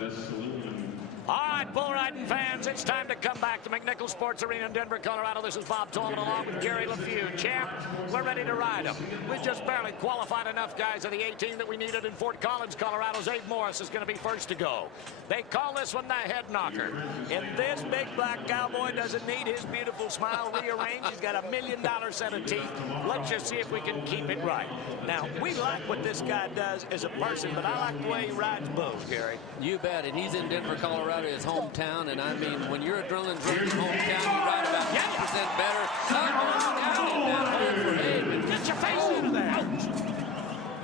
All right, bull riding fans, it's time to come back to McNichols Sports Arena in Denver, Colorado. This is Bob Tolman along with Gary LaFew. Champ, we're ready to ride them. We just barely qualified enough guys of the 18 that we needed in Fort Collins, Colorado. Abe Morris is going to be first to go. They call this one the head knocker. And this big black cowboy doesn't need his beautiful smile rearranged. He's got $1 million set of teeth. Let's just see if we can keep it right. Now, we like what this guy does as a person, but I like the way he rides bulls, Gary. You bet, and he's in Denver, Colorado, his hometown, and I mean, when you're a drilling rookie hometown, you ride about 10% better. Down in that hole for Abe. Get your face into there.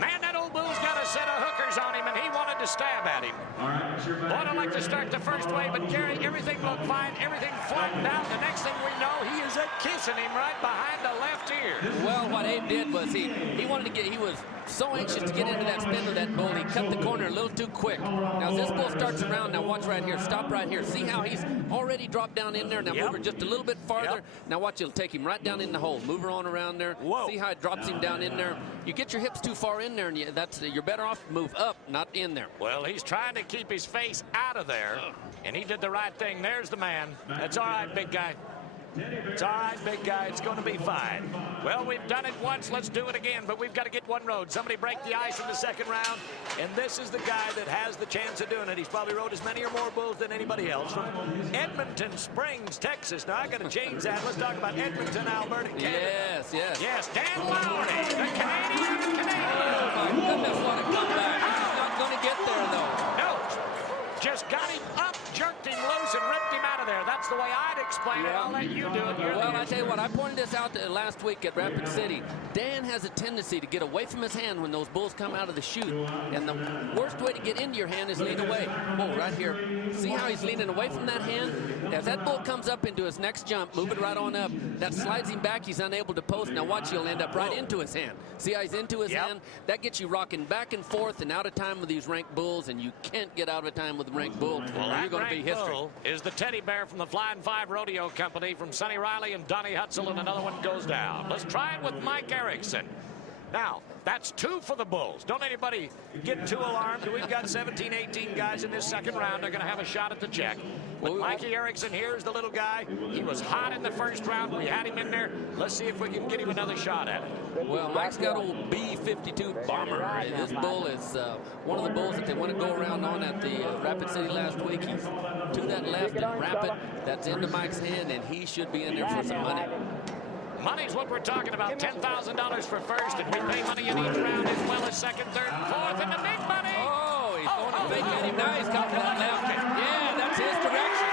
Man, that old bull's got a set of hookers on him, and he wanted to stab at him. Boy, I'd like to start the first way, but Gary, everything looked fine. Everything flattened out. The next thing we know, he is kissing him right behind the left ear. Well, what Abe did was he wanted to get, he was so anxious to get into that spin of that bull, he cut the corner a little too quick. Now, as this bull starts around, now watch right here, stop right here. See how he's already dropped down in there? Now move her just a little bit farther. Now watch, it'll take him right down in the hole. Move her on around there. Whoa. See how it drops him down in there? You get your hips too far in there, and you're better off to move up, not in there. Well, he's trying to keep his face out of there, and he did the right thing. There's the man. That's all right, big guy. It's all right, big guy. It's going to be fine. Well, we've done it once. Let's do it again, but we've got to get one road. Somebody break the ice in the second round, and this is the guy that has the chance of doing it. He's probably rode as many or more bulls than anybody else. From Edmonton Springs, Texas. Now, I got to change that. Let's talk about Edmonton, Alberta, Canada. Yes, Dan Lowry, the Canadian. Oh, my goodness, what a comeback. He's not going to get there, though. No. Just got him up, jerked him loose, and ripped him out of there. That's the way I'd explain it. I'll let you do it. Well, I tell you what, I pointed this out last week at Rapid City. Dan has a tendency to get away from his hand when those bulls come out of the chute. And the worst way to get into your hand is lean away. Oh, right here. See how he's leaning away from that hand? As that bull comes up into his next jump, move it right on up. That slides him back. He's unable to post. Now watch, he'll end up right into his hand. See how he's into his hand? That gets you rocking back and forth and out of time with these ranked bulls, and you can't get out of time with ranked bull. Well, you're going to be history. Bull is the teddy bear from the Flying Five Rodeo Company from Sonny Riley and Donnie Hutzel, and another one goes down. Let's try it with Mike Erickson. Now, that's 2 for the bulls. Don't anybody get too alarmed. We've got 17, 18 guys in this second round. They're going to have a shot at the check. But Mikey Erickson, here's the little guy. He was hot in the first round. We had him in there. Let's see if we can get him another shot at it. Well, Mike's got old B-52 Bomber. This bull is one of the bulls that they want to go around on at the Rapid City last week. He's to that left and rapid. That's into Mike's hand, and he should be in there for some money. Money's what we're talking about. $10,000 for first, and we pay money in each round as well as second, third, and fourth, and the big money. Oh, he's going to fake at him. Now he's coming to that left. Yeah, that's his direction.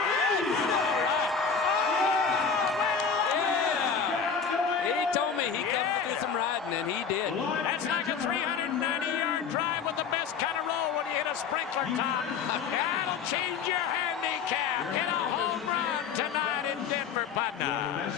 Yeah. He told me he come to do some riding, and he did. That's like a 390-yard drive with the best kind of roll when you hit a sprinkler top. That'll change your handicap. Hit a home run tonight in Denver, Putnam.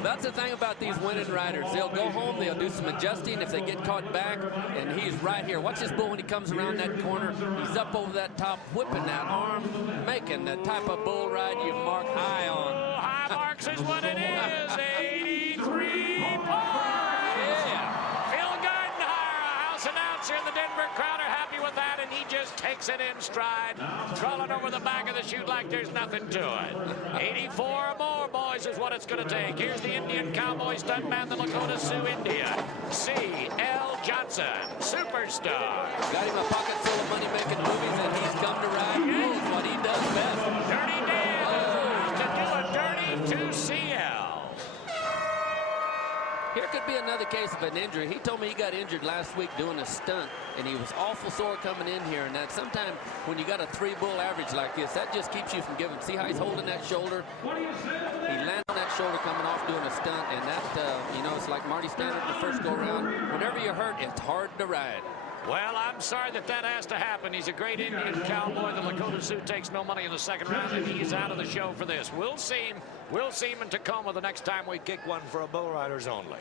That's the thing about these winning riders. They'll go home, they'll do some adjusting if they get caught back, and he's right here. Watch this bull when he comes around that corner. He's up over that top, whipping that arm, making the type of bull ride you mark high on. High marks is what it is. 83 points. Yeah. Phil Gardenhire, a house announcer in the Denver crowd, are happy with that, and he just takes it in stride, crawling over the back of the chute like there's nothing to it. 84 or more, boys, is what it's going to take. Here's the Indian Cowboy stuntman, the Lakota Sioux Indian, C.L. Johnson, superstar. Got him a pocket full of money-making movies, and he's come to ride bulls, what he does best. Dirty Dan to do a dirty to C.L. Here could be another case of an injury. He told me he got injured last week doing a stunt, and he was awful sore coming in here. And that sometimes when you got a 3-bull average like this, that just keeps you from giving. See how he's holding that shoulder? He landed on that shoulder coming off doing a stunt, and that, you know, it's like Marty Standard in the first go-round. Whenever you're hurt, it's hard to ride. Well, I'm sorry that has to happen. He's a great Indian cowboy. The Lakota Sioux takes no money in the second round, and he's out of the show for this. We'll see him in Tacoma the next time we kick one for a bull riders only.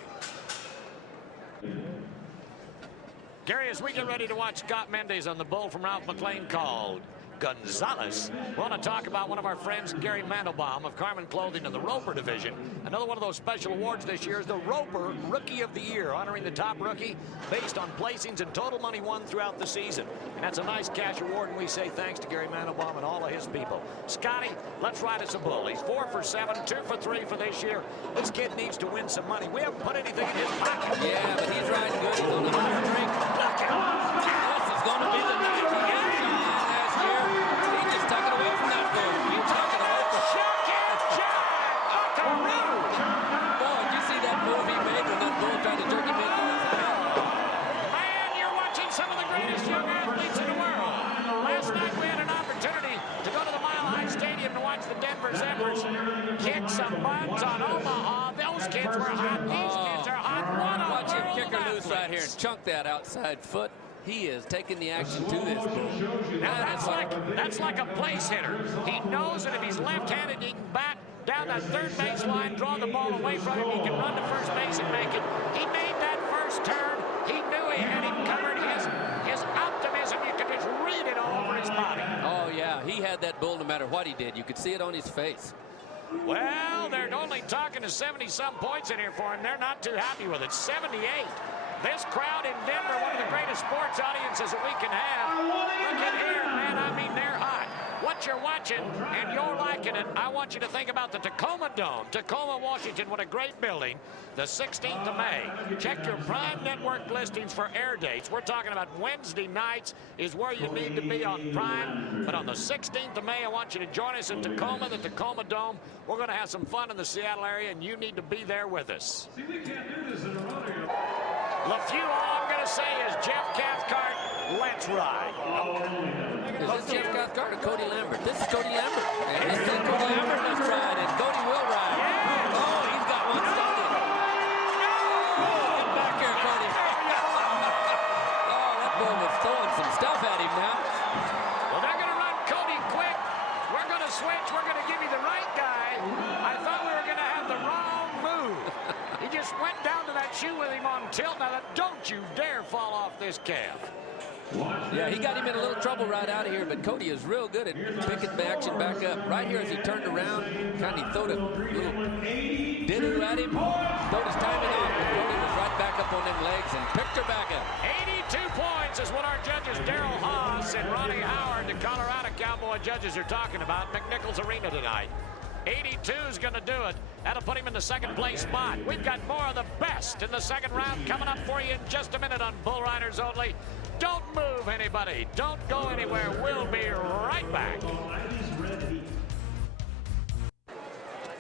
Gary, as we get ready to watch Scott Mendes on the bull from Ralph McLean called Gonzalez. We want to talk about one of our friends, Gary Mandelbaum of Carmen Clothing in the Roper division. Another one of those special awards this year is the Roper Rookie of the Year, honoring the top rookie based on placings and total money won throughout the season. And that's a nice cash award, and we say thanks to Gary Mandelbaum and all of his people. Scotty, let's ride us a bull. He's 4 for 7, 2 for 3 for this year. This kid needs to win some money. We haven't put anything in his pocket. Yeah, but he's riding good. He's on the hot streak. Look out. This is going to be the night. Last year, he just took it away from that bull. You took it away from Chuck and Jack. Buckaroo. Boy, did you see that move he made when that bull tried to jerk him into his hand? Man, you're watching some of the greatest young athletes in the world. Last night we had an opportunity to go to the Mile High Stadium to watch the Denver Zephyrs kick some buns on Omaha. Those kids were hot. These kids are hot. What a Watch him world kick of her loose athletes. right here and chunk that outside foot. He is taking the action to this bull. Now that's like a place hitter. He knows that if he's left-handed, he can bat down that third base line, draw the ball away from him. He can run to first base and make it. He made that first turn. He knew he had him covered. His optimism, you could just read it all over his body. Oh, yeah. He had that bull no matter what he did. You could see it on his face. Well, they're only talking to 70-some points in here for him. They're not too happy with it. 78. This crowd in Denver, one of the greatest sports audiences that we can have. Look at here, man. I mean, they're hot. What you're watching, and you're liking it, I want you to think about the Tacoma Dome. Tacoma, Washington, what a great building. The 16th of May. Check your Prime Network listings for air dates. We're talking about Wednesday nights is where you need to be on Prime. But on the 16th of May, I want you to join us in Tacoma, the Tacoma Dome. We're going to have some fun in the Seattle area, and you need to be there with us. See, we can't do this in a row here. LeFew, all I'm going to say is Jeff Cathcart, let's ride. Is this Jeff Cathcart or Cody Lambert? This is Cody Lambert. And this is Cody Lambert. Let's ride, and Cody will ride. Oh, he's got one started. Get back here, Cody. Oh, that bull was throwing some stuff at him now. Well, they're going to run Cody quick. We're going to switch. We're going to give you the right guy. I thought we were going to have the wrong move. He just went down to that shoe with him on tilt. Now, don't you dare fall off this calf. Yeah, he got him in a little trouble right out of here, but Cody is real good at picking the action back up. Right here as he turned around, kind of throwed a little didder at him, throwed his timing off, but Cody was right back up on them legs and picked her back up. 82 points is what our judges Darrell Haas and Ronnie Howard, the Colorado Cowboy judges, are talking about. McNichols Arena tonight. 82 is going to do it. That'll put him in the second place spot. We've got more of the best in the second round coming up for you in just a minute on Bull Riders Only. Don't move, anybody. Don't go anywhere. We'll be right back.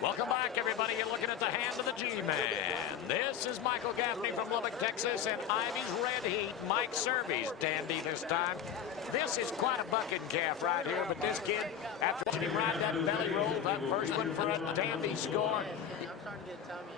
Welcome back, everybody. You're looking at the hand of the G-Man. This is Michael Gaffney from Lubbock, Texas, and Ivy's Red Heat. Mike Servy's dandy this time. This is quite a bucking calf right here, but this kid, after watching him ride that belly roll, that first one for a dandy score,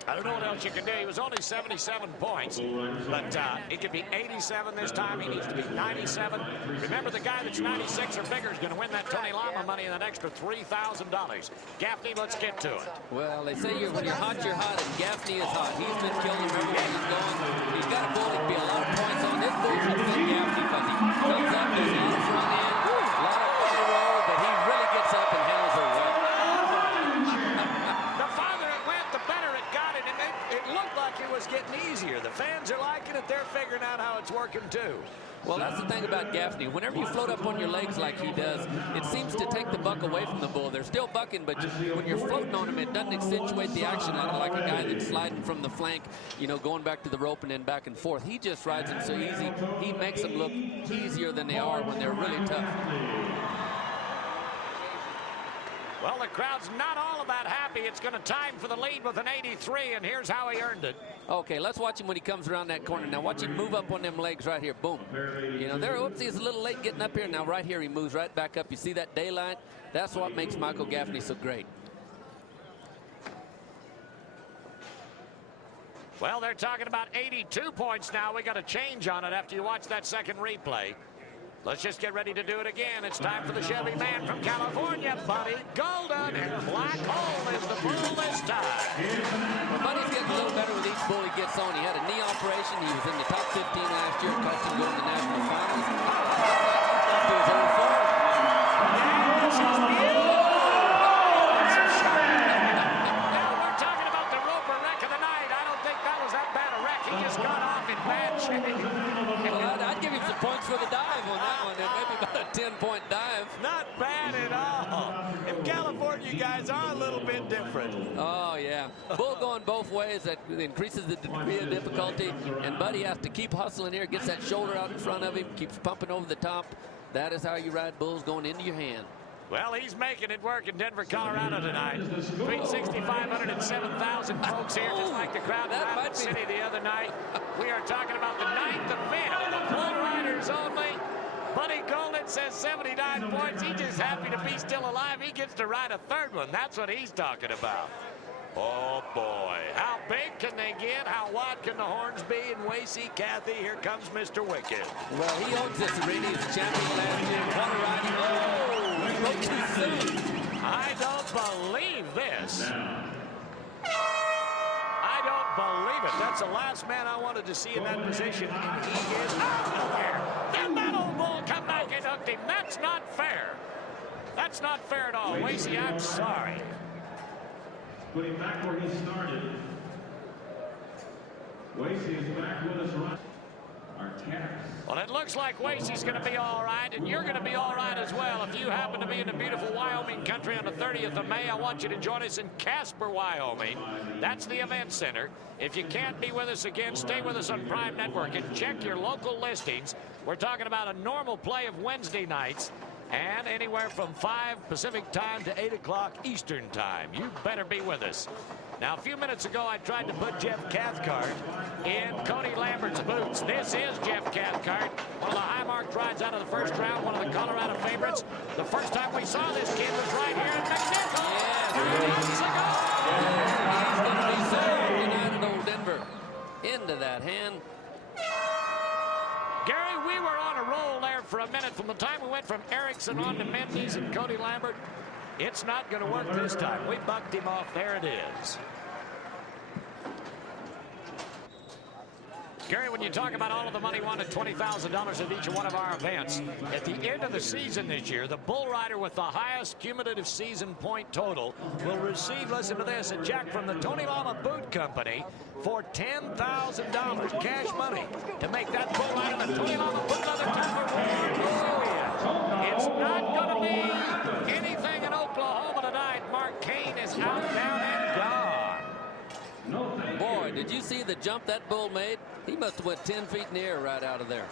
I don't know what else you can do. He was only 77 points, but it could be 87 this time. He needs to be 97. Remember, the guy that's 96 or bigger is going to win that Tony Lama money and that extra $3,000. Gaffney, let's get to it. Well, they say when you're hot, and Gaffney is hot. He's been killing. Remember where he's going. He's got a bull. There'd be a lot of points on this bull should fit Gaffney because he comes up, there's a lot of front end, a lot of belly roll, but he really gets up and handles her well. The farther it went, the better it got it, and it looked like it was getting easier. The fans are liking it. They're figuring out how it's working, too. Well, that's the thing about Gaffney. Whenever you float up on your legs like he does, it seems to take the buck away from the bull. They're still bucking, but when you're floating on him, it doesn't accentuate the action on it like a guy that's sliding from the flank, you know, going back to the rope and then back and forth. He just rides them so easy. He makes them look easier than they are when they're really tough. Well, the crowd's not all of that happy. It's going to time for the lead with an 83, and here's how he earned it. Okay, let's watch him when he comes around that corner. Now watch him move up on them legs right here. Boom. You know, oops, he's a little late getting up here. Now right here, he moves right back up. You see that daylight? That's what makes Michael Gaffney so great. Well, they're talking about 82 points now. We got a change on it after you watch that second replay. Let's just get ready to do it again. It's time for the Chevy man from California, Buddy Golden, and Black Hole is the bull this time. Well, Buddy's getting a little better with each bull he gets on. He had a knee operation. He was in the top 15 last year, cost him going to the national finals. To his old form. bad at all. And California guys are a little bit different. Oh, yeah. Bull going both ways. That increases the degree of difficulty. And Buddy has to keep hustling here, gets that shoulder out in front of him, keeps pumping over the top. That is how you ride bulls, going into your hand. Well, he's making it work in Denver, Colorado tonight. Between 6,500 and 7,000 folks here, just like the crowd in Rapid City the other night. We are talking about the 9th event of the Bull Riders only. Buddy Golden says 79 points. He's just happy to be still alive. He gets to ride a third one. That's what he's talking about. Oh, boy. How big can they get? How wide can the horns be? And Wasey, Kathy, here comes Mr. Wicked. Well, he owns this arena. He's the champion last year. Quarter riding. Oh, he broke too soon. I don't believe this. I don't believe it. That's the last man I wanted to see in that position, and he is out of there. Then that old bull come back and hooked him. That's not fair. That's not fair at all. Wasey, I'm sorry. Put him back where he started. Wasey is back with us right. Our cats. Well, it looks like Wasey's going to be all right, and you're going to be all right as well. If you happen to be in the beautiful Wyoming country on the 30th of May, I want you to join us in Casper, Wyoming. That's the event center. If you can't be with us again, stay with us on Prime Network and check your local listings. We're talking about a normal play of Wednesday nights and anywhere from 5 Pacific time to 8 o'clock Eastern time. You better be with us. Now, a few minutes ago, I tried to put Jeff Cathcart in Cody Lambert's boots. This is Jeff Cathcart, one of the high-marked rides out of the first round, one of the Colorado favorites. The first time we saw this kid was right here in McNichol. He's going to be sold tonight at Old Denver. Into that hand. Gary, we were on a roll there for a minute from the time we went from Erickson on to Mendes and Cody Lambert. It's not going to work this time. We bucked him off. There it is. Gary, when you talk about all of the money won at $20,000 at each one of our events, at the end of the season this year, the bull rider with the highest cumulative season point total will receive, listen to this, a check from the Tony Lama Boot Company for $10,000 cash money to make that bull rider the Tony Lama Boot Leather Temper War. It's not going to be anything in Oklahoma tonight. Mark Kane is out, down, and gone. Boy, did you see the jump that bull made? He must have went 10 feet in the air right out of there.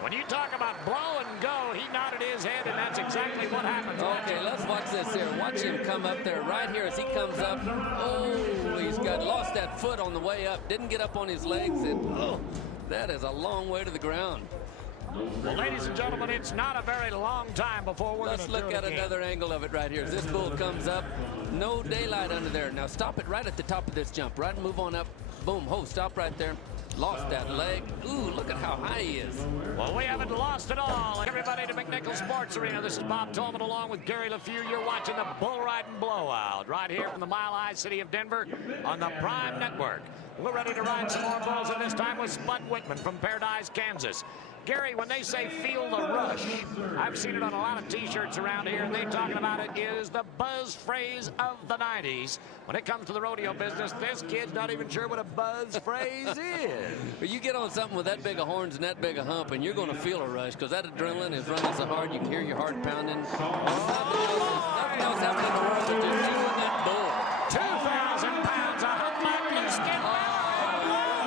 When you talk about blow and go, he nodded his head, and that's exactly what happened. Okay, let's watch this here. Watch him come up there right here as he comes up. Oh, he's lost that foot on the way up. Didn't get up on his legs. And, that is a long way to the ground. Well, ladies and gentlemen, it's not a very long time before we're going to look at another angle of it right here. As this bull comes up, no daylight under there. Now stop it right at the top of this jump. Right and move on up. Boom. Ho, stop right there. Lost that leg. Ooh, look at how high he is. Well, we haven't lost it all. Everybody to McNichol Sports Arena. This is Bob Tolman along with Gary LeFew. You're watching the Bull Riding Blowout right here from the Mile High City of Denver on the Prime Network. We're ready to ride some more bulls, and this time with Spud Whitman from Paradise, Kansas. Gary, when they say feel the rush, I've seen it on a lot of T-shirts around here, and they're talking about it is the buzz phrase of the 90s. When it comes to the rodeo business, this kid's not even sure what a buzz phrase is. But you get on something with that big of horns and that big of hump, and you're going to feel a rush because that adrenaline is running so hard you can hear your heart pounding. Nothing else happening in the world but just feeling that bull. 2,000 pounds of hump like blue skin.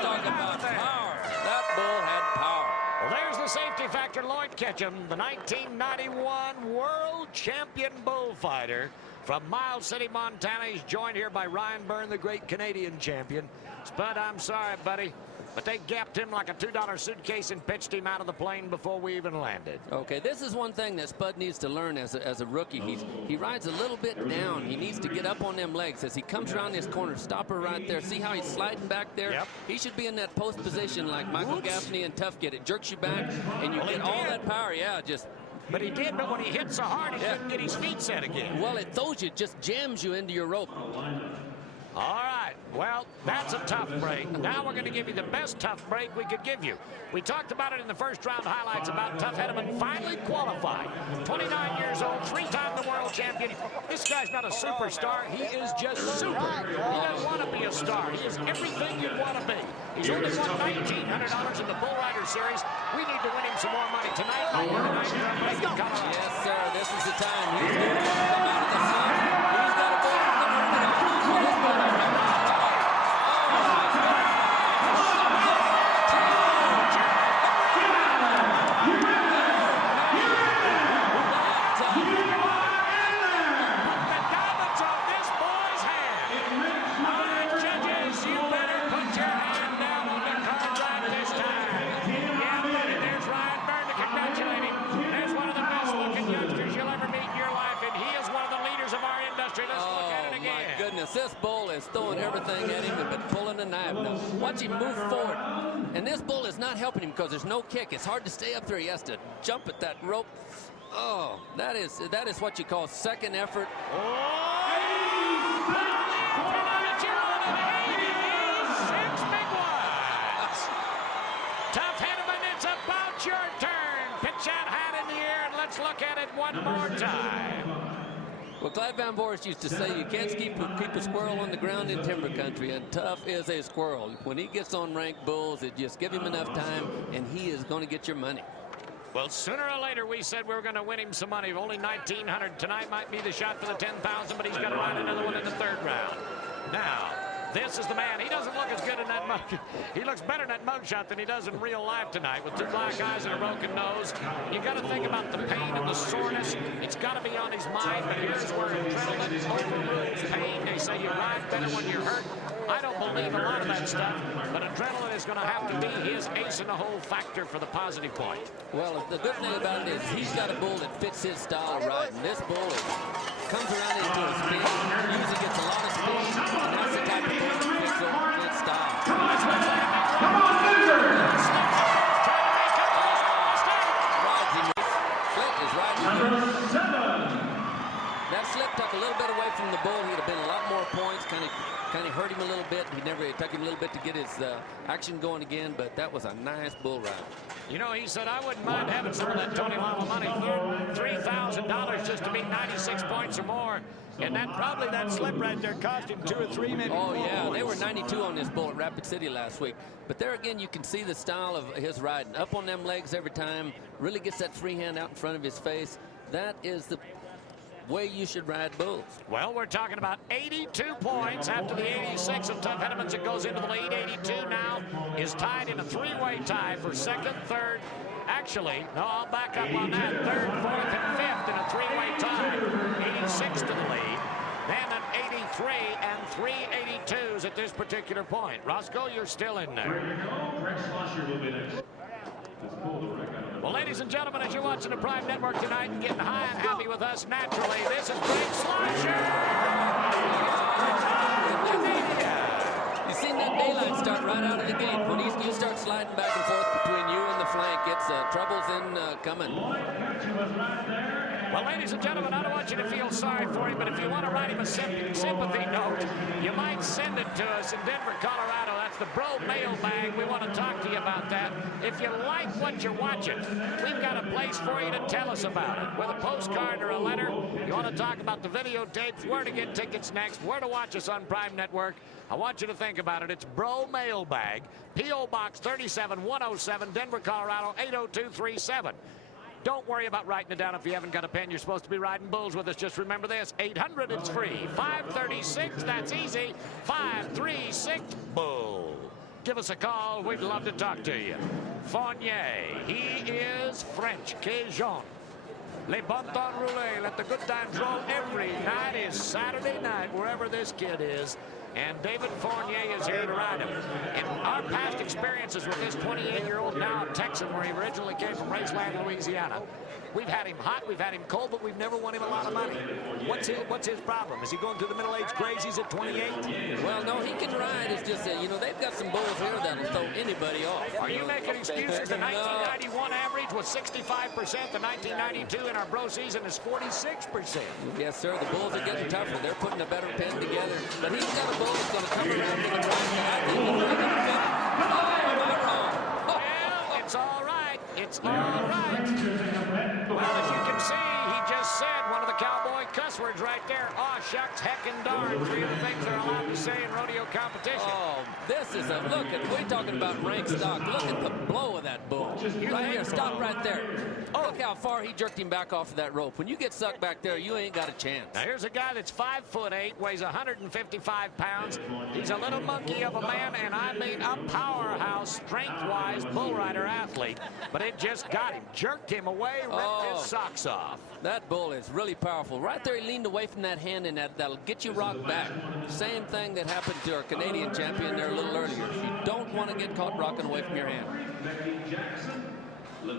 Talking about power. That bull had power. Well, there's the safety factor. Lloyd Ketchum, the 1991 world champion bullfighter from Miles City, Montana. He's joined here by Ryan Byrne, the great Canadian champion. Spud, I'm sorry, buddy, but they gapped him like a $2 suitcase and pitched him out of the plane before we even landed. Okay, this is one thing that Spud needs to learn as a rookie. He rides a little bit down. He needs to get up on them legs. As he comes around this corner, stop her right there. See how he's sliding back there? Yep. He should be in that post position like Michael Gaffney and Tough get. It jerks you back, and you get all that power. Yeah, just... But he did, but when he hit so hard, he couldn't get his feet set again. Well, it throws you, just jams you into your rope. All right, well, that's a tough break. Now we're going to give you the best tough break we could give you. We talked about it in the first round highlights about Tough Hedeman finally qualified. 29 years old, 3-time the world champion. This guy's not a superstar. He is just super. He doesn't want to be a star. He is everything you'd want to be. He's only won $1,900 in the Bull Rider Series. We need to win him some more money tonight. Yes, sir. This is the time. He's going to come out of the slump. He's got a bull from the market. This bull right now. This bull is throwing everything at him but pulling a knife. Now, watch him move forward. And this bull is not helping him because there's no kick. It's hard to stay up there. He has to jump at that rope. Oh, that is what you call second effort. Tough Henneman, it's about your turn. Pitch that hat in the air and let's look at it one more time. Well, Clyde Van Boris used to say you can't keep a squirrel on the ground in timber country, and Tough is a squirrel. When he gets on ranked bulls, it just give him enough time, and he is going to get your money. Well, sooner or later, we said we were going to win him some money. Only $1,900 tonight might be the shot for the $10,000, but he's got to ride another one in the third round. Now, this is the man. He doesn't look as good in that mug. He looks better in that mug shot than he does in real life tonight with two black eyes and a broken nose. You got to think about the pain and the soreness. It's got to be on his mind, but here's where adrenaline overrules pain. They say you ride better when you're hurt. I don't believe a lot of that stuff, but adrenaline is going to have to be his ace in the hole factor for the positive point. Well, the good thing about it is he's got a bull that fits his style of riding. This bull comes around into his speed, usually gets a lot of speed, and that's the type of bull that fits his style. Come on, Contenders! Rides him. Flint is riding him. Number 7. That slip took a little bit away from the bull. He'd have been a lot more points, kind of hurt him a little bit. It took him a little bit to get his action going again, but that was a nice bull ride. You know, he said, I wouldn't mind having some of that Tony Lama money, $3,000 just to beat 96 points or more. And that slip right there cost him 2 or 3 maybe. Oh, yeah, they were 92 on this bull at Rapid City last week. But there again, you can see the style of his riding. Up on them legs every time, really gets that free hand out in front of his face. That is the way you should ride bulls. Well, we're talking about 82 points after the 86 of Tough Henneman's. It goes into the lead. 82 now is tied in a three-way tie for second, third. Actually, no, I'll back up on that. Third, fourth, and fifth in a three-way tie. 86 to the lead. Then an 83 and 3 82s at this particular point. Roscoe, you're still in there. Well, ladies and gentlemen, as you're watching the Prime Network tonight and getting high and happy with us naturally, this is Greg Slosher. You've seen that daylight start right out of the gate. When you start sliding back and forth between you and the flank, it's trouble's in coming. Well, ladies and gentlemen, I don't want you to feel sorry for him, but if you want to write him a sympathy note, you might send it to us in Denver, Colorado. That's the Bro Mailbag. We want to talk to you about that. If you like what you're watching, we've got a place for you to tell us about it. With a postcard or a letter, you want to talk about the videotapes, where to get tickets next, where to watch us on Prime Network. I want you to think about it. It's Bro Mailbag, P.O. Box 37107, Denver, Colorado 80237. Don't worry about writing it down if you haven't got a pen. You're supposed to be riding bulls with us. Just remember this, 800, it's free. 536, that's easy. 536, bull. Give us a call. We'd love to talk to you. Fournier, he is French, Cajun. Les bon temps roulés. Let the good times roll. Every night is Saturday night, wherever this kid is. And David Fournier is here to ride him. In our past experiences with this 28-year-old now Texan, where he originally came from Raceland, Louisiana, we've had him hot, we've had him cold, but we've never won him a lot of money. What's his problem? Is he going through the middle-aged crazies at 28? Well, no, he can ride. It's just that, you know, they've got some bulls here that'll throw anybody off. Are you making excuses? The 1991 average was 65%. The 1992 in our bro season is 46%. Yes, sir. The bulls are getting tougher. They're putting a better pen together. But he's got a bull that's going to come around to the track. And I think he's going to fit. Oh, am I wrong? Well, it's all right. It's all right. Well, as you can see, he just said one of the cowboy cuss words right there. Aw, shucks, heck, and darn. 3 of the things they're allowed to say in rodeo competition. Oh, this is a look at, we're talking about rank stock. Look at the blow of that bull. Right here, stop right there. Oh, look how far he jerked him back off of that rope. When you get sucked back there, you ain't got a chance. Now here's a guy that's 5'8", weighs 155 pounds. He's a little monkey of a man, and I mean a powerhouse, strength-wise bull rider athlete. But it just got him, jerked him away, ripped his socks off. That bull is really powerful. Right there, he leaned away from that hand, and that'll get you rocked back. Same thing that happened to our Canadian champion there a little earlier. You don't want to get caught rocking away from your hand. Well,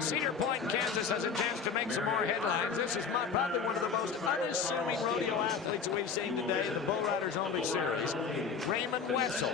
Cedar Point, Kansas has a chance to make some more headlines. This is probably one of the most unassuming rodeo athletes we've seen today in the Bull Riders Only series. Raymond Wessel.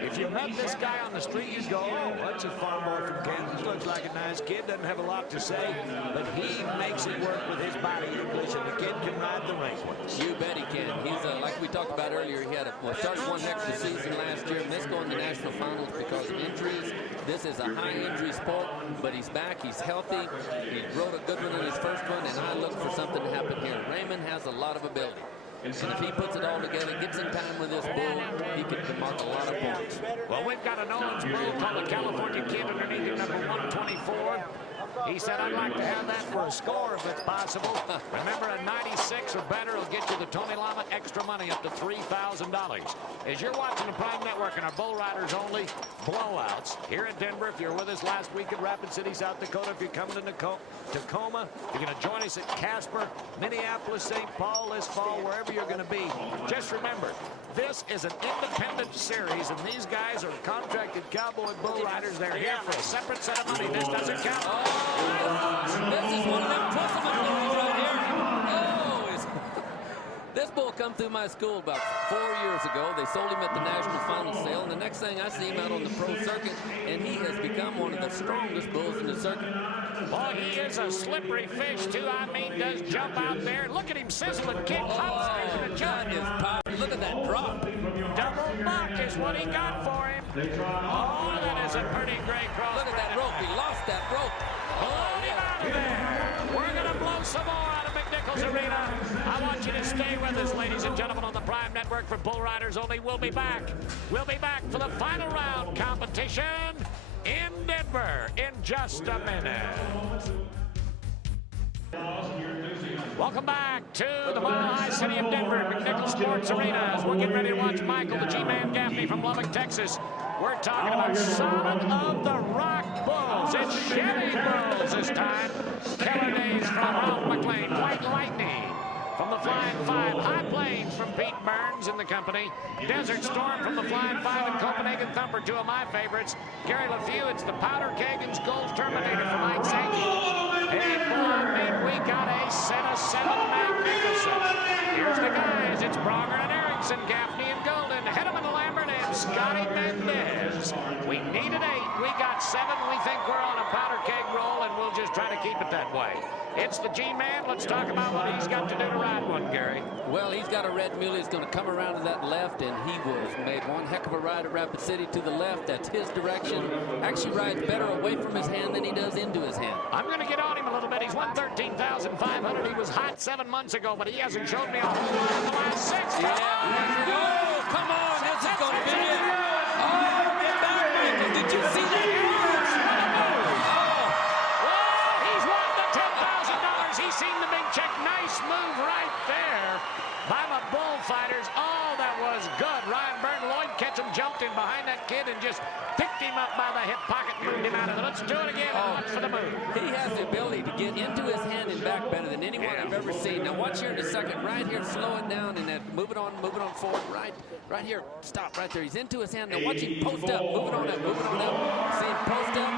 If you met this guy on the street, you'd go, oh, that's a farm boy from Kansas. Looks like a nice kid. Doesn't have a lot to say, but he makes it work with his body English, and the kid can ride the rank with us. You bet he can. He's like we talked about earlier. He had started one heck of a season last year, missed going to national finals because of injuries. This is a high injury sport, but he's back. He's healthy. He rode a good one in his first one, and I look for something to happen here. Raymond has a lot of ability. And if he puts it all together, gets in time with this bull, he can mark a lot of points. Well, we've got an Owens bull called the California Kid underneath him, number 124. He said, I'd like to have that for a score if it's possible. Remember, a 96 or better will get you the Tony Lama extra money up to $3,000. As you're watching the Prime Network and our Bull Riders Only blowouts here at Denver, if you're with us last week at Rapid City, South Dakota, if you're coming to Tacoma, you're going to join us at Casper, Minneapolis, St. Paul this fall, wherever you're going to be. Just remember, this is an independent series, and these guys are contracted cowboy bull riders. They're here for a separate set of money. This doesn't count. This is one of them twisted right here. This bull come through my school about 4 years ago. They sold him at the national final sale, and the next thing I see him out on the pro circuit, and he has become one of the strongest bulls in the circuit. Boy, he is a slippery fish, too. I mean, does jump out there. Look at him sizzle and kick. Oh, that is powerful. Look at that drop. Double buck is what he got for him. Oh, that is a pretty great cross. Look at that rope. He lost that rope. Hold him out of there. We're going to blow some more out of McNichols Arena. I want you to stay with us, ladies and gentlemen, on the Prime Network for Bull Riders Only. We'll be back. We'll be back for the final round competition in Denver in just a minute. Welcome back to the Mile High City of Denver, McNichols Sports Arena, as we're getting ready to watch Michael, the G-Man Gaffney from Lubbock, Texas. We're talking about Solid of the Rock Bulls. It's Chevy Bulls this time. Keller Days from Ralph McLean, White Lightning from the Flying Five, High Plains from Pete Burns and the company, Desert Storm from the Flying Five, and Copenhagen Thumper, two of my favorites. Gary LeFew, it's the Powder Kagan's Gold Terminator from Mike Sankey. Hey, boy, I mean, we got a set of 7 magnificent. Here's the guys. It's Bronger and Erickson, Gaffney and Golden, Hedeman and Lambert, and Scotty Mendez. We needed 8. We got 7. We think we're on a powder keg roll, and we'll just try to keep it that way. It's the G-Man. Let's talk about what he's got to do to ride one, Gary. Well, he's got a red mule. He's going to come around to that left, and he was made one heck of a ride at Rapid City to the left. That's his direction. Actually rides better away from his hand than he does into his hand. I'm going to get on him a little bit. He's won 13,500. He was hot 7 months ago, but he hasn't showed me off the last 6. Yeah. Oh, come on. This is going to be it. Oh, get back, Michael. Did you see that? He's seen the big check. Nice move right there by my bullfighters. Oh, that was good. Ryan Burton, Lloyd Ketchum jumped in behind that kid and just picked him up by the hip pocket and moved him out of it. Let's do it again and watch for the move. He has the ability to get into his hand and back better than anyone I've ever seen. Now watch here in a second. Right here, slow it down and then move it on forward. Right here. Stop right there. He's into his hand. Now watch him post up. Move it on up. See him post up.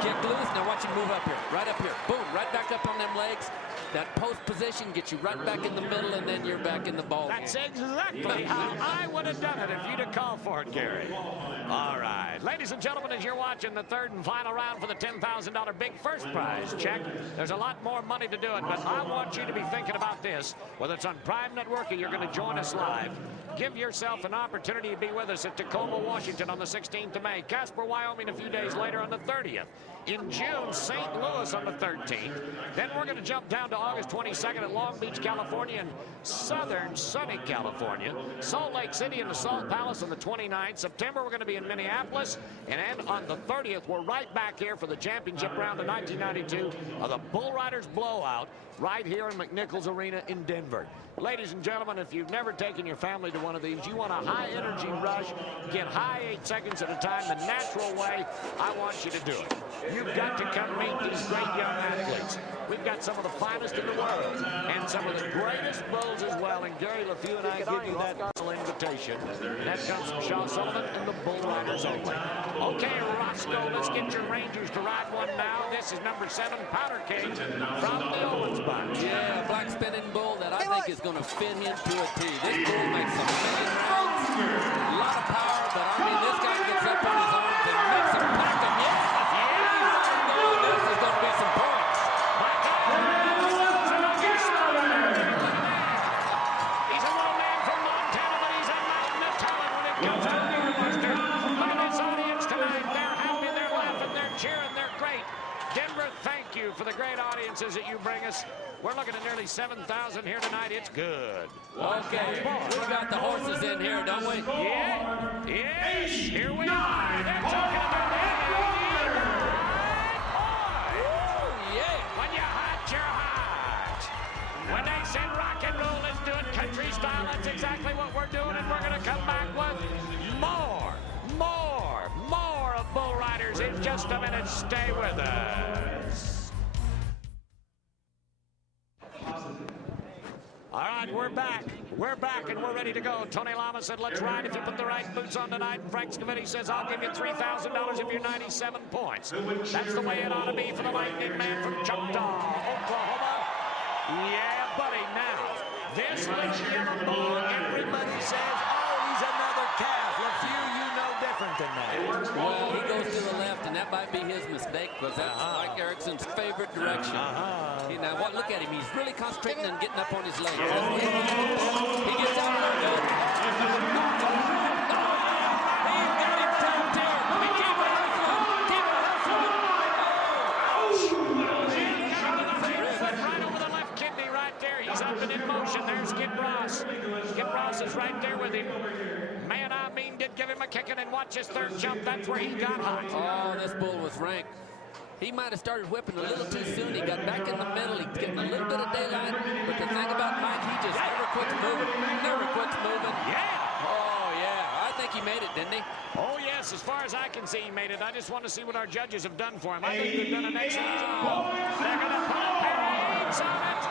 Kick loose. Now watch him move up here. Right up here. Boom. Right back up on them legs. That post position gets you right back in the middle, and then you're back in the ball game. That's exactly how I would have done it if you'd have called for it, Gary. All right. Ladies and gentlemen, as you're watching the third and final round for the $10,000 big first prize check, there's a lot more money to do it, but I want you to be thinking about this, whether it's on Prime Network or you're going to join us live. Give yourself an opportunity to be with us at Tacoma, Washington on the 16th of May, Casper, Wyoming a few days later on the 30th. In June, St. Louis on the 13th. Then we're going to jump down to August 22nd at Long Beach, California, and southern sunny California. Salt Lake City and the Salt Palace on the 29th. September, we're going to be in Minneapolis. And then on the 30th, we're right back here for the championship round of 1992 of the Bull Riders Blowout right here in McNichols Arena in Denver. Ladies and gentlemen, if you've never taken your family to one of these, you want a high-energy rush, get high 8 seconds at a time, the natural way, I want you to do it. You've got to come meet these great young athletes. We've got some of the finest in the world and some of the greatest bulls as well. And Gary LeFew and I give you that invitation. And that comes from Shaw Sullivan and the Bull Riders only. Okay, Roscoe, let's get your Rangers to ride one now. This is number 7, Powder Cage from the Owens bunch. Yeah, a black spinning bull that I think is going to fit him to a T. This bull makes some million rounds, a lot of power, but I mean, this guy gets up on his arms and makes him pack him. This is going to be some points. He's a little man from Montana, but he's a mountain of talent when it comes to the Buster. Look at this audience tonight. They're happy, they're laughing, they're cheering, they're great. Denver, thank you for the great audiences that you bring us. We're looking at nearly 7,000 here tonight. It's good. Okay, we got the horses in here, don't we? Yeah. Yes. Here we are. They're talking about that. When you're hot, you're hot. When they said rock and roll, let's do it country style. That's exactly what we're doing, and we're going to come back with more of Bull Riders in just a minute. Stay with us. All right, we're back. We're back, and we're ready to go. Tony Lama said, let's ride if you put the right boots on tonight. And Frank Scavitti says, I'll give you $3,000 if you're 97 points. That's the way it ought to be for the Lightning Man from Choctaw, Oklahoma. Yeah, buddy. Now, this little yellow bull, everybody says, oh, he's another calf. LeFew, you know different than that. Well, he goes to the left, and that might be his mistake, because that's Mike Erickson's favorite direction. Now, look at him. He's really concentrating on getting up on his legs. He gets out there good. He's got him tapped here. Keep it hustling. Right over the left kidney right there. He's up and in motion. There's Skip Ross. Skip Ross is right there with him. Man, I mean, did give him a kicking, and watch his third jump. That's where he got hot. Oh, this bull was ranked. He might have started whipping a little too soon. He got back in the middle. He's getting a little bit of daylight. But the thing about Mike, he just never quits moving. Never quits moving. Yeah. Oh, yeah. I think he made it, didn't he? Oh, yes. As far as I can see, he made it. I just want to see what our judges have done for him. I think they've done an excellent job. They're going to put a pair of 8s on it.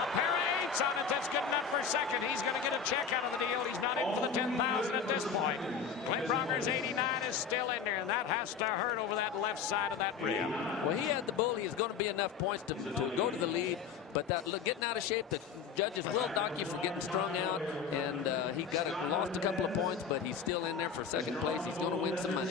A pair of 8s on it. That's good enough for a second. He's going to get a check out of the deal. He's not in for the 10,000 at this point. Clint Bronger's 89 is still in there, and that has to hurt over that left side of that rim. Well, he had the bull. He is going to be enough points to go to the lead. But that getting out of shape, the judges will dock you for getting strung out. And he lost a couple of points, but he's still in there for second place. He's going to win some money.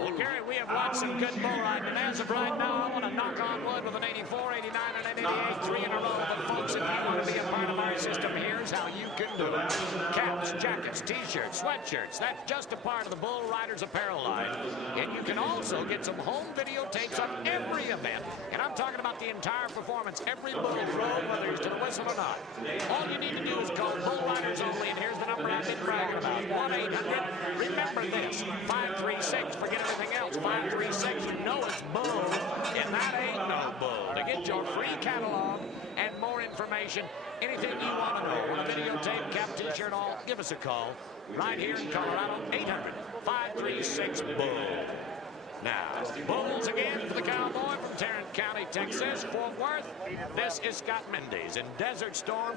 Well, Gary, we have watched some good bull riding, and as of right now, I want to knock on wood with an 84, 89, and an 88, 3 in a row. But folks, if you want to be a part of our system, here's how you can do it. Caps, jackets, t-shirts, sweatshirts, that's just a part of the Bull Riders apparel line. And you can also get some home videotapes of every event. And I'm talking about the entire performance, every bull rode, whether he's to the whistle or not. All you need to do is call Bull Riders only, and here's the number I've been bragging about, 1-800, remember this, 536, forget everything else, 536, you know it's bull, and that ain't no bull. To get your free catalog and more information, anything you want to know, a videotape, cap, t-shirt, all, give us a call right here in Colorado, 800-536-BULL. Now, bulls again for the cowboy from Tarrant County, Texas, Fort Worth. This is Scott Mendes in Desert Storm.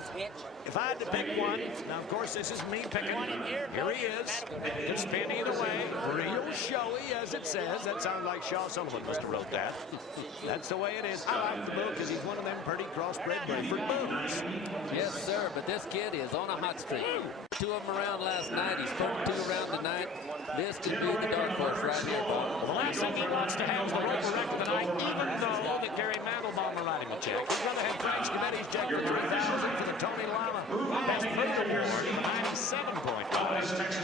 If I had to pick one, now of course this is me picking one. Here he is. Can spin either way. Real showy, as it says. That sounds like Shaw Sullivan must have wrote that. That's the way it is. I like the bull because he's one of them pretty crossbred Brayford bulls. Yes, sir, but this kid is on a hot streak. 2 of them around last night. He spoke 2 around tonight. This could be the dark horse right here. The last thing he wants to have is the road record tonight, even though that Gary Mandelbaum will write him a check. He's going to have Frank Scavitti's check for $3,000 for the Tony Lama Best Food Award, 97 point.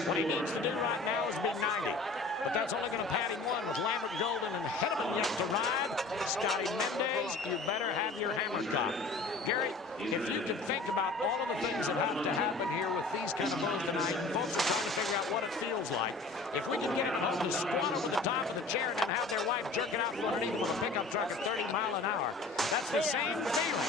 What he needs to do right now is be 90. but that's only going to pad him one with Lambert, Golden, and Hedeman yet to ride. Scotty Mendez, you better have your hammer cocked. Gary, if you can think about all of the things that have to happen here with these kind of bulls tonight, folks are trying to figure out what it feels like. If we can get him home to squat over the top of the chair and then have their wife jerking out from underneath with a pickup truck at 30 miles an hour, that's the same feeling.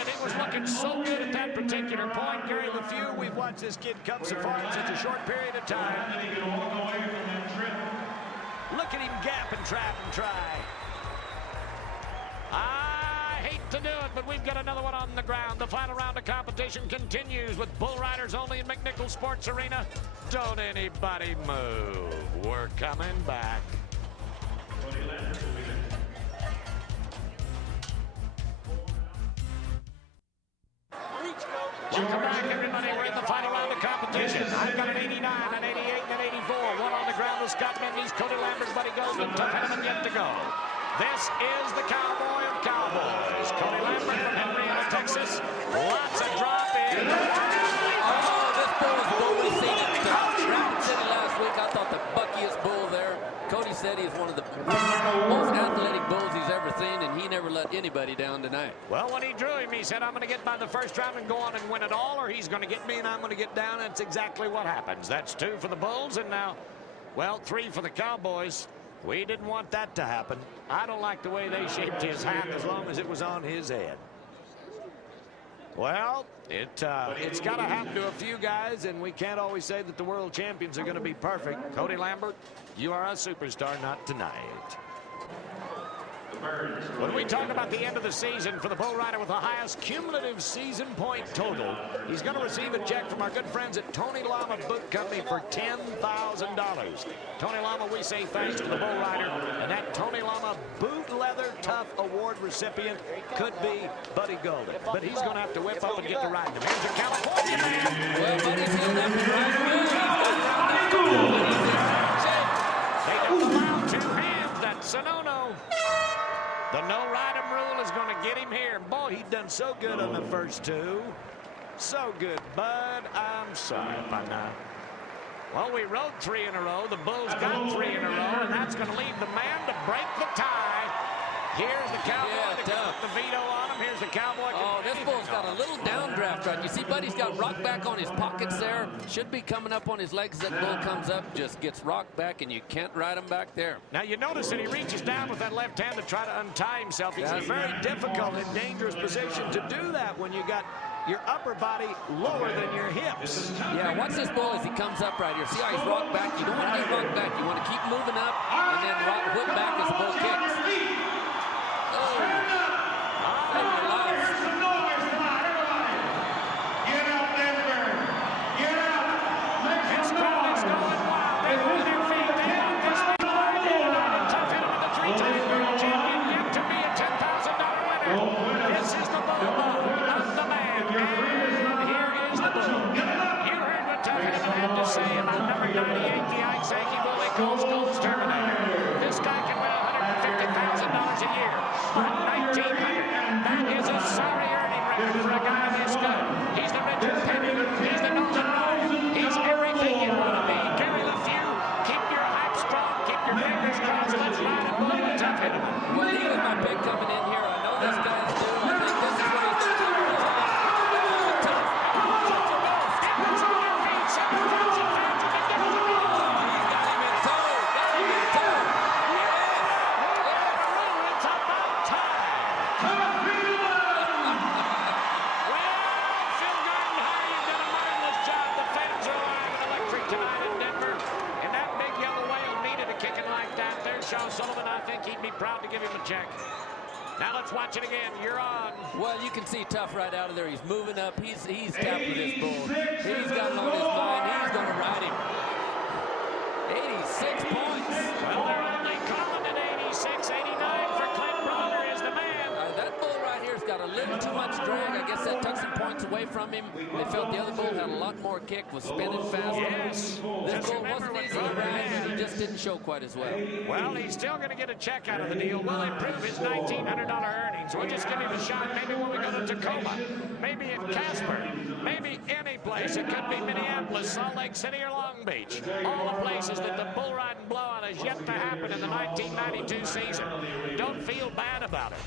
It was looking so good at that particular point. Gary LeFew, we've watched this kid come so far in such a short period of time. Look at him gap and trap and try. I hate to do it, but we've got another one on the ground. The final round of competition continues with bull riders only in McNichols Sports Arena. Don't anybody move. We're coming back. Welcome back, everybody. We're in the final round of competition. I've got an 89, an 88, and an 84. One on the ground with Scott Mendes, Cody Lambert, Buddy Golden, Tough Hedeman yet to go. This is the cowboy of cowboys. Cody Lambert from Henrietta, Texas. Lots of drop-in. Oh, this bull is the bull we've seen at Rapid City last week. I thought the buckiest bull there. Cody said he's one of the most athletic bulls he's ever seen, and he never let anybody down tonight. Well, when he drew him, he said, I'm going to get by the first round and go on and win it all, or he's going to get me and I'm going to get down. That's exactly what happens. That's 2 for the Bulls, and now, well, 3 for the Cowboys. We didn't want that to happen. I don't like the way they shaped his hat as long as it was on his head. Well, it's got to happen to a few guys, and we can't always say that the world champions are going to be perfect. Cody Lambert, you are a superstar, not tonight. When we talk about the end of the season for the bull rider with the highest cumulative season point total, he's going to receive a check from our good friends at Tony Lama Boot Company for $10,000. Tony Lama, we say thanks to the bull rider, and that Tony Lama Boot Leather Tough Award recipient could be Buddy Golden, but he's going to have to whip up and get to riding him. Here's a California man. Well, Buddy's going to have to ride. They don't allow 2 hands. That's a no-no. The no-ride-em rule is going to get him here. Boy, he done so good on the first 2. So good, Bud. I'm sorry, partner. Well, we rode 3 in a row. The Bulls got 3 in a row, and that's going to leave the man to break the tie. Here's the Cowboy to put the veto on him. Here's the Cowboy. Oh, this bull's got a little downdraft right. You see Buddy's got rock back on his pockets there. Should be coming up on his legs. That bull comes up, just gets rocked back, and you can't ride him back there. Now, you notice that he reaches down with that left hand to try to untie himself. It's a very difficult and dangerous position to do that when you got your upper body lower than your hips. Yeah, watch this bull as he comes up right here. See how he's rocked back? You don't want to get rocked back. You want to keep moving up and then whip back as the bull kicks. Now let's watch it again. You're on. Well, you can see Tough right out of there. He's moving up. He's tapped with this bull. He's got him on his mind. He's going to ride him. 86 points. Well, they're only calling it 86. 89 for Clint Bronner is the man. That bull right here has got Got a little too much drag. I guess that took some points away from him. They felt the other bull had a lot more kick, was spinning faster. Yes. This bull wasn't easy to ride, but he just didn't show quite as well. Well, he's still going to get a check out of the deal. Will improve his $1,900 earnings. We'll just give him a shot. Maybe when we go to Tacoma, maybe in Casper, maybe any place. It could be Minneapolis, Salt Lake City, or Long Beach. All the places that the bull riding blowout has yet to happen in the 1992 season. Don't feel bad about it.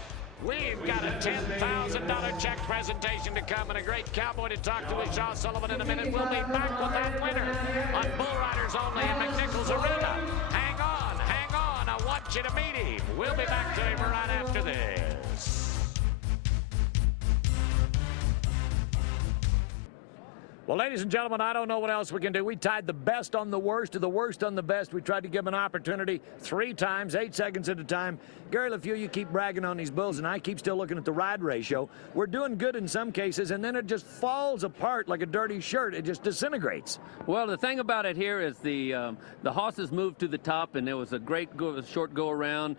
We've got a $10,000 check presentation to come and a great cowboy to talk to with Shaw Sullivan in a minute. We'll be back with that winner on Bull Riders Only in McNichols Arena. Hang on, hang on. I want you to meet him. We'll be back to him right after this. Well, ladies and gentlemen, I don't know what else we can do. We tied the best on the worst to the worst on the best. We tried to give him an opportunity 3 times, 8 seconds at a time. Gary LeFew, you keep bragging on these bulls, and I keep still looking at the ride ratio. We're doing good in some cases, and then it just falls apart like a dirty shirt. It just disintegrates. Well, the thing about it here is the horses moved to the top, and there was a great short go-around.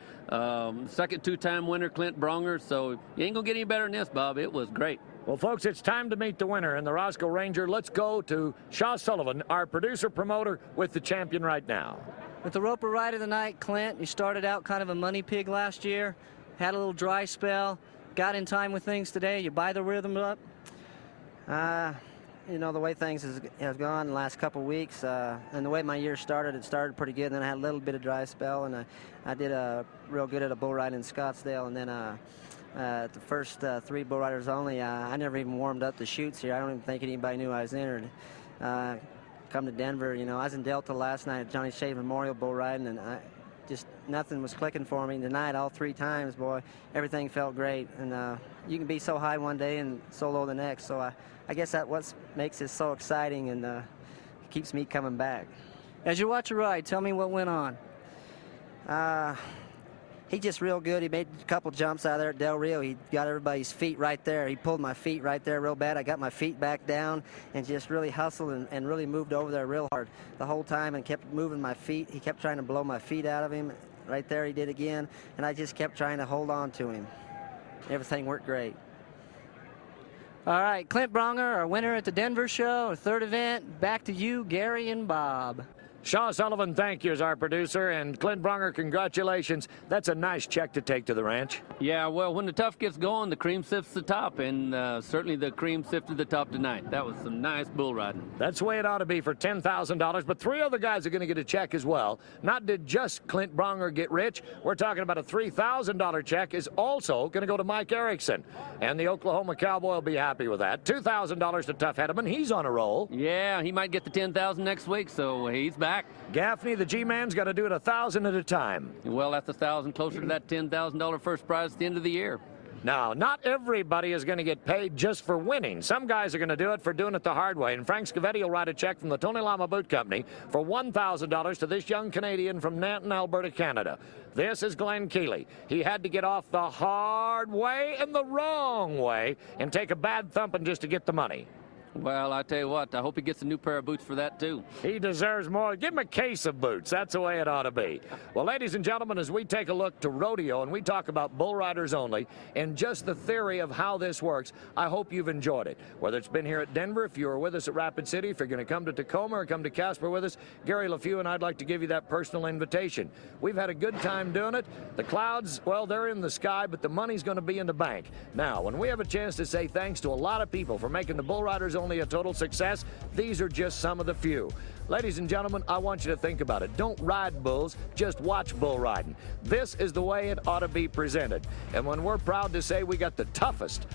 Second 2-time winner, Clint Bronger, so you ain't going to get any better than this, Bob. It was great. Well, folks, it's time to meet the winner in the Roscoe Ranger. Let's go to Shaw Sullivan, our producer-promoter, with the champion right now. With the Roper Ride of the Night, Clint, you started out kind of a money pig last year, had a little dry spell, got in time with things today. You buy the rhythm up? You know, the way things has gone the last couple of weeks, and the way my year started, it started pretty good. And then I had a little bit of dry spell, and I did real good at a bull ride in Scottsdale, and then the first 3 bull riders only, I never even warmed up the chutes here. I don't even think anybody knew I was entered. Come to Denver, you know, I was in Delta last night at Johnny Shea Memorial Bull Riding, and just nothing was clicking for me. Tonight, all 3 times, boy, everything felt great. And you can be so high one day and so low the next. So I guess that's what makes it so exciting and keeps me coming back. As you watch a ride, tell me what went on. He's just real good. He made a couple jumps out there at Del Rio. He got everybody's feet right there. He pulled my feet right there real bad. I got my feet back down and just really hustled and really moved over there real hard the whole time and kept moving my feet. He kept trying to blow my feet out of him. Right there he did again, and I just kept trying to hold on to him. Everything worked great. All right, Clint Bronger, our winner at the Denver show, our 3rd event. Back to you, Gary and Bob. Shaw Sullivan, thank you, as our producer. And Clint Bronger, congratulations. That's a nice check to take to the ranch. Yeah, well, when the tough gets going, the cream sifts the top, and certainly the cream sifted the top tonight. That was some nice bull riding. That's the way it ought to be for $10,000, but 3 other guys are going to get a check as well. Not did just Clint Bronger get rich. We're talking about a $3,000 check is also going to go to Mike Erickson, and the Oklahoma Cowboy will be happy with that. $2,000 to Tough Hedeman. He's on a roll. Yeah, he might get the $10,000 next week, so he's back. Gaffney, the G-Man's got to do it 1,000 at a time. Well, that's 1,000 closer to that $10,000 first prize at the end of the year. Now, not everybody is going to get paid just for winning. Some guys are going to do it for doing it the hard way. And Frank Scavetti will write a check from the Tony Lama Boot Company for $1,000 to this young Canadian from Nanton, Alberta, Canada. This is Glenn Keeley. He had to get off the hard way and the wrong way and take a bad thumping just to get the money. Well, I tell you what, I hope he gets a new pair of boots for that, too. He deserves more. Give him a case of boots. That's the way it ought to be. Well, ladies and gentlemen, as we take a look to rodeo and we talk about bull riders only and just the theory of how this works, I hope you've enjoyed it. Whether it's been here at Denver, if you were with us at Rapid City, if you're going to come to Tacoma or come to Casper with us, Gary LeFew and I'd like to give you that personal invitation. We've had a good time doing it. The clouds, well, they're in the sky, but the money's going to be in the bank. Now, when we have a chance to say thanks to a lot of people for making the bull riders only a total success, these are just some of the few. Ladies and gentlemen, I want you to think about it. Don't ride bulls, just watch bull riding. This is the way it ought to be presented. And when we're proud to say we got the toughest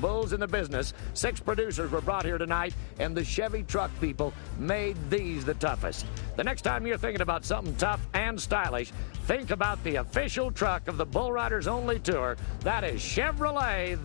bulls in the business, 6 producers were brought here tonight, and the Chevy truck people made these the toughest. The next time you're thinking about something tough and stylish, think about the official truck of the Bull Riders Only Tour. That is Chevrolet.